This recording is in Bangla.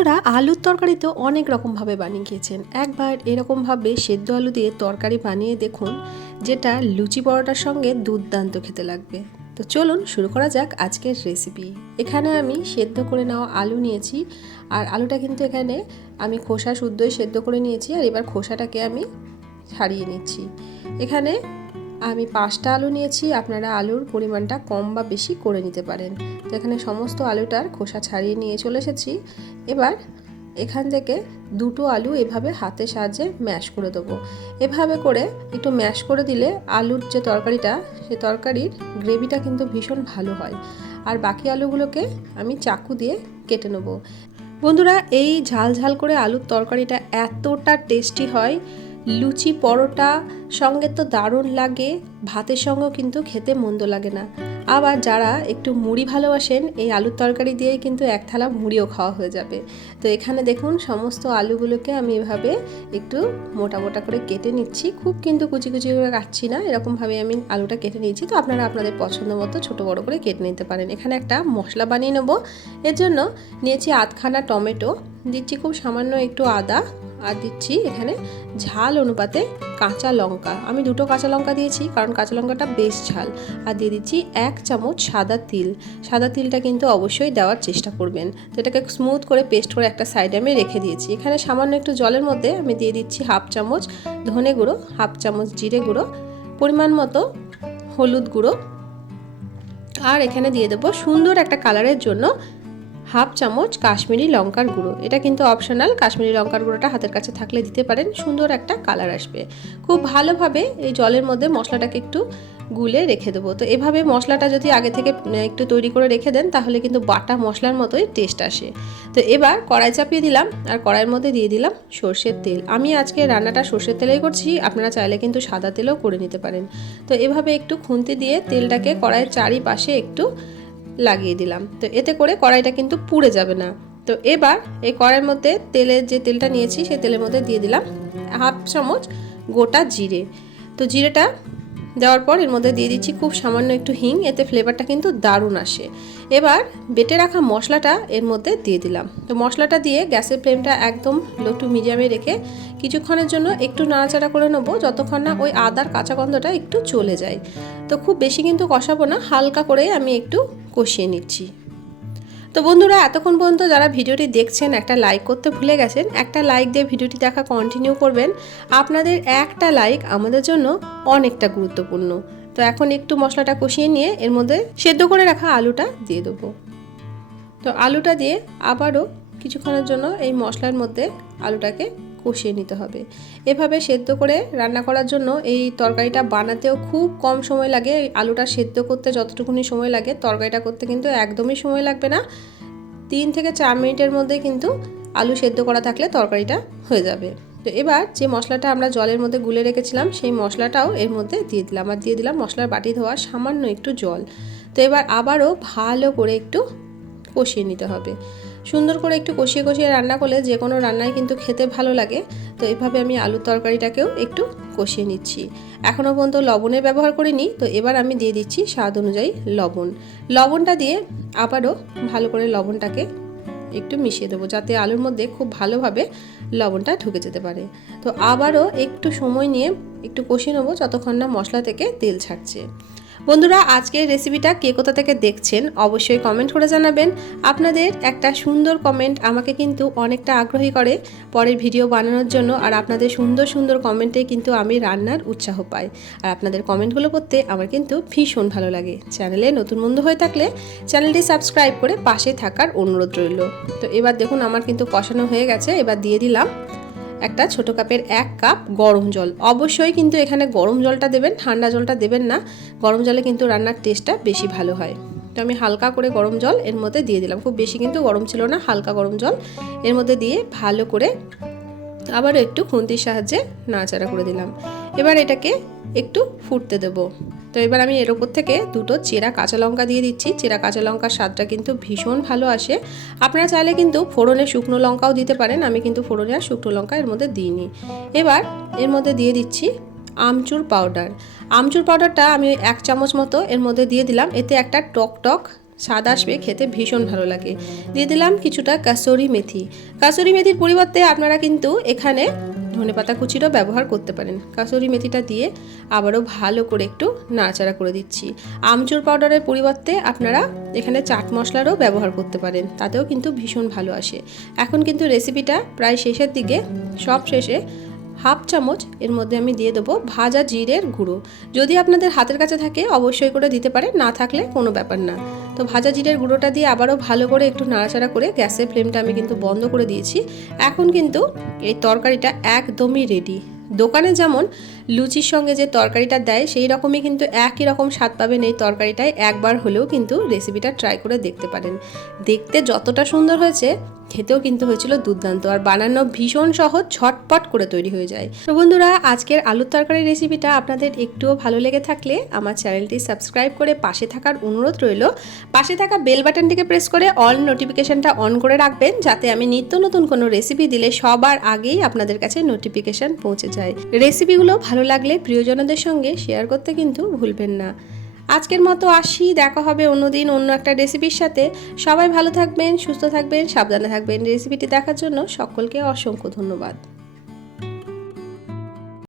বন্ধুরা, আলুর তরকারি তো অনেক রকমভাবে বানিয়ে খেয়েছেন। একবার এরকমভাবে সেদ্ধ আলু দিয়ে তরকারি বানিয়ে দেখুন, যেটা লুচি পরোটার সঙ্গে দুর্দান্ত খেতে লাগবে। তো চলুন শুরু করা যাক আজকের রেসিপি। এখানে আমি সেদ্ধ করে নেওয়া আলু নিয়েছি, আর আলুটা কিন্তু এখানে আমি খোসা শুদ্ধই সেদ্ধ করে নিয়েছি। আর এবার খোসাটাকে আমি ছাড়িয়ে নিচ্ছি। এখানে আমি 5টা আলু নিয়েছি, আপনারা আলুর পরিমাণটা কম বা বেশি করে নিতে পারেন। তো এখানে সমস্ত আলুটার খোসা ছাড়িয়ে নিয়ে চলে এসেছি। এবার এখান থেকে দুটো আলু এভাবে হাতের সাহায্যে ম্যাশ করে দেবো। এভাবে করে একটু ম্যাশ করে দিলে আলুর যে তরকারিটা, সেই তরকারির গ্রেভিটা কিন্তু ভীষণ ভালো হয়। আর বাকি আলুগুলোকে আমি চাকু দিয়ে কেটে নেব। বন্ধুরা, এই ঝাল ঝাল করে আলুর তরকারিটা এতটা টেস্টি হয়, লুচি পরোটা সঙ্গে তো দারুণ লাগে, ভাতের সঙ্গেও কিন্তু খেতে মন্দ লাগে না। আবার যারা একটু মুড়ি ভালোবাসেন, এই আলুর তরকারি দিয়েই কিন্তু এক থালা মুড়িও খাওয়া হয়ে যাবে। তো এখানে দেখুন সমস্ত আলুগুলোকে আমি এভাবে একটু মোটা মোটা করে কেটে নিচ্ছি। খুব কিন্তু কুচি কুচি করে কাটছি না, এরকমভাবে আমি আলুটা কেটে নিয়েছি। তো আপনারা আপনাদের পছন্দ মতো ছোটো বড়ো করে কেটে নিতে পারেন। এখানে একটা মশলা বানিয়ে নেবো। এর জন্য নিয়েছি আধখানা টমেটো, দিচ্ছি খুব সামান্য একটু আদা, আর দিচ্ছি এখানে ঝাল অনুপাতে কাঁচা লঙ্কা। আমি 2টো কাঁচা লঙ্কা দিয়েছি, কারণ কাঁচা লঙ্কাটা বেশ ঝাল। আর দিয়ে দিচ্ছি 1 চামচ সাদা তিল। সাদা তিলটা কিন্তু অবশ্যই দেওয়ার চেষ্টা করবেন। তো এটাকে স্মুথ করে পেস্ট করে একটা সাইডে আমি রেখে দিয়েছি। এখানে সামান্য একটু জলের মধ্যে আমি দিয়ে দিচ্ছি 1/2 চামচ ধনে গুঁড়ো, 1/2 চামচ জিরে গুঁড়ো, পরিমাণ মতো হলুদ গুঁড়ো, আর এখানে দিয়ে দেবো সুন্দর একটা কালারের জন্য 1/2 চামচ কাশ্মীরি লঙ্কার গুঁড়ো। এটা কিন্তু অপশনাল, কাশ্মীরি লঙ্কার গুঁড়োটা হাতের কাছে থাকলে দিতে পারেন, সুন্দর একটা কালার আসবে। খুব ভালোভাবে এই জলের মধ্যে মশলাটাকে একটু গুলে রেখে দেবো। তো এভাবে মশলাটা যদি আগে থেকে একটু তৈরি করে রেখে দেন, তাহলে কিন্তু বাটা মশলার মতোই টেস্ট আসে। তো এবার কড়াই চাপিয়ে দিলাম, আর কড়াইয়ের মধ্যে দিয়ে দিলাম সর্ষের তেল। আমি আজকে রান্নাটা সর্ষের তেলেই করছি, আপনারা চাইলে কিন্তু সাদা তেলেও করে নিতে পারেন। তো এভাবে একটু খুন্তি দিয়ে তেলটাকে কড়াইয়ের চারিপাশে একটু লাগিয়ে দিলাম। তো এতে করে কড়াইটা কিন্তু পুড়ে যাবে না। তো এবার এই কড়াইয়ের মধ্যে যে তেলটা নিয়েছি, সেই তেলের মধ্যে দিয়ে দিলাম 1/2 চামচ গোটা জিরে। তো জিরেটা দেওয়ার পর এর মধ্যে দিয়ে দিচ্ছি খুব সামান্য একটু হিং, এতে ফ্লেভারটা কিন্তু দারুণ আসে। এবার বেটে রাখা মশলাটা এর মধ্যে দিয়ে দিলাম। তো মশলাটা দিয়ে গ্যাসের ফ্লেমটা একদম লো টু মিডিয়ামে রেখে কিছুক্ষণের জন্য একটু নাড়াচাড়া করে নেবো, যতক্ষণ না ওই আদার কাঁচা গন্ধটা একটু চলে যায়। তো খুব বেশি কিন্তু কষাবো না, হালকা করে আমি একটু কষিয়ে নিচ্ছি। তো বন্ধুরা, এতক্ষণ পর্যন্ত যারা ভিডিওটি দেখছেন, একটা লাইক করতে ভুলে গেছেন, একটা লাইক দিয়ে ভিডিওটি দেখা কন্টিনিউ করবেন। আপনাদের একটা লাইক আমাদের জন্য অনেকটা গুরুত্বপূর্ণ। তো এখন একটু মশলাটা কষিয়ে নিয়ে এর মধ্যে সেদ্ধ করে রাখা আলুটা দিয়ে দেবো। তো আলুটা দিয়ে আবারও কিছুক্ষণের জন্য এই মশলার মধ্যে আলুটাকে কষিয়ে নিতে হবে। এভাবে সেদ্ধ করে রান্না করার জন্য এই তরকারিটা বানাতেও খুব কম সময় লাগে। আলুটা সেদ্ধ করতে যতটুকুনি সময় লাগে, তরকারিটা করতে কিন্তু একদমই সময় লাগবে না। 3 থেকে 4 মিনিটের মধ্যে কিন্তু আলু সেদ্ধ করা থাকলে তরকারিটা হয়ে যাবে। তো এবার যে মশলাটা আমরা জলের মধ্যে গুলে রেখেছিলাম, সেই মশলাটাও এর মধ্যে দিয়ে দিলাম, আর দিয়ে দিলাম মশলার বাটি ধোয়া সামান্য একটু জল। তো এবার আবারও ভালো করে একটু কষিয়ে নিতে হবে। সুন্দর করে একটু কষিয়ে কষিয়ে রান্না করলে যে কোনো রান্নায় কিন্তু খেতে ভালো লাগে। তো এভাবে আমি আলুর তরকারিটাকেও একটু কষিয়ে নিচ্ছি। এখনও পর্যন্ত লবণের ব্যবহার করিনি। তো এবার আমি দিয়ে দিচ্ছি স্বাদ অনুযায়ী লবণ। লবণটা দিয়ে আবারও ভালো করে লবণটাকে একটু মিশিয়ে দেবো, যাতে আলুর মধ্যে খুব ভালোভাবে লবণটা ঢুকে যেতে পারে। তো আবারও একটু সময় নিয়ে একটু কষিয়ে নেবো, যতক্ষণ না মশলা থেকে তেল ছাড়ছে। বন্ধুরা, আজকের রেসিপিটা কে কোথা থেকে দেখছেন অবশ্যই কমেন্ট করে জানাবেন। আপনাদের একটা সুন্দর কমেন্ট আমাকে কিন্তু অনেকটা আগ্রহী করে পরের ভিডিও বানানোর জন্য। আর আপনাদের সুন্দর সুন্দর কমেন্টে কিন্তু আমি রান্নার উৎসাহ পাই। আর আপনাদের কমেন্টগুলো পড়তে আমার কিন্তু ভীষণ ভালো লাগে। চ্যানেলে নতুন বন্ধু হয়ে থাকলে চ্যানেলটি সাবস্ক্রাইব করে পাশে থাকার অনুরোধ রইল। তো এবার দেখুন আমার কিন্তু কষানো হয়ে গেছে। এবার দিয়ে দিলাম একটা ছোটো কাপের 1 কাপ গরম জল। অবশ্যই কিন্তু এখানে গরম জলটা দেবেন, ঠান্ডা জলটা দেবেন না। গরম জলে কিন্তু রান্নার টেস্টটা বেশি ভালো হয়। তো আমি হালকা করে গরম জল এর মধ্যে দিয়ে দিলাম, খুব বেশি কিন্তু গরম ছিল না, হালকা গরম জল এর মধ্যে দিয়ে ভালো করে আবারও একটু খুন্তির সাহায্যে নাড়াচাড়া করে দিলাম। এবার এটাকে একটু ফুটতে দেবো। তো এবার আমি এর ওপর থেকে 2টো চেরা কাঁচা লঙ্কা দিয়ে দিচ্ছি। চেরা কাঁচা লঙ্কার স্বাদটা কিন্তু ভীষণ ভালো আসে। আপনারা চাইলে কিন্তু ফোড়নে শুকনো লঙ্কাও দিতে পারেন, আমি কিন্তু ফোড়নে আর শুকনো লঙ্কা এর মধ্যে দিইনি। এবার এর মধ্যে দিয়ে দিচ্ছি আমচুর পাউডার। আমচুর পাউডারটা আমি 1 চামচ মতো এর মধ্যে দিয়ে দিলাম। এতে একটা টক টক স্বাদ আসবে, খেতে ভীষণ ভালো লাগে। দিয়ে দিলাম কিছুটা কাসুরি মেথি। কাসুরি মেথির পরিবর্তে আপনারা কিন্তু এখানে ধনেপাতা কুচিরও ব্যবহার করতে পারেন। কাসুরি মেথিটা দিয়ে আবারও ভালো করে একটু নাড়াচাড়া করে দিচ্ছি। আমচুর পাউডারের পরিবর্তে আপনারা এখানে চাট মশলারও ব্যবহার করতে পারেন, তাতেও কিন্তু ভীষণ ভালো আসে। এখন কিন্তু রেসিপিটা প্রায় শেষের দিকে, সব শেষে হাফ চামচ এর মধ্যে আমি দিয়ে দেবো ভাজা জিরের গুঁড়ো। যদি আপনাদের হাতের কাছে থাকে অবশ্যই করে দিতে পারেন, না থাকলে কোনো ব্যাপার না। তো ভাজা জিরের গুঁড়োটা দিয়ে আবারও ভালো করে একটু নাড়াচাড়া করে গ্যাসের ফ্লেমটা আমি কিন্তু বন্ধ করে দিয়েছি। এখন কিন্তু এই তরকারিটা একদমই রেডি। দোকানে যেমন লুচির সঙ্গে যে তরকারিটা দেয় সেই রকমই কিন্তু একই রকম স্বাদ পাবেন এই তরকারিটায়। একবার হলেও কিন্তু রেসিপিটা ট্রাই করে দেখতে পারেন। দেখতে যতটা সুন্দর হয়েছে, খেতেও কিন্তু হয়েছিল দুর্দান্ত, আর বানানো ভীষণ সহজ, ঝটপট করে তৈরি হয়ে যায়। তো বন্ধুরা, আজকের আলুর তরকারি রেসিপিটা আপনাদের একটুও ভালো লেগে থাকলে আমার চ্যানেলটি সাবস্ক্রাইব করে পাশে থাকার অনুরোধ রইল। পাশে থাকা বেল বাটনটিকে প্রেস করে অল নোটিফিকেশনটা অন করে রাখবেন, যাতে আমি নিত্য নতুন কোনো রেসিপি দিলে সবার আগেই আপনাদের কাছে নোটিফিকেশন পৌঁছে যায়। রেসিপিগুলো ভালো লাগলে প্রিয়জনদের সঙ্গে শেয়ার করতে কিন্তু ভুলবেন না। আজকের মতো আসি, দেখা হবে অন্যদিন অন্য একটা রেসিপির সাথে। সবাই ভালো থাকবেন, সুস্থ থাকবেন, সাবধানে থাকবেন। রেসিপিটি দেখার জন্য সকলকে অসংখ্য ধন্যবাদ।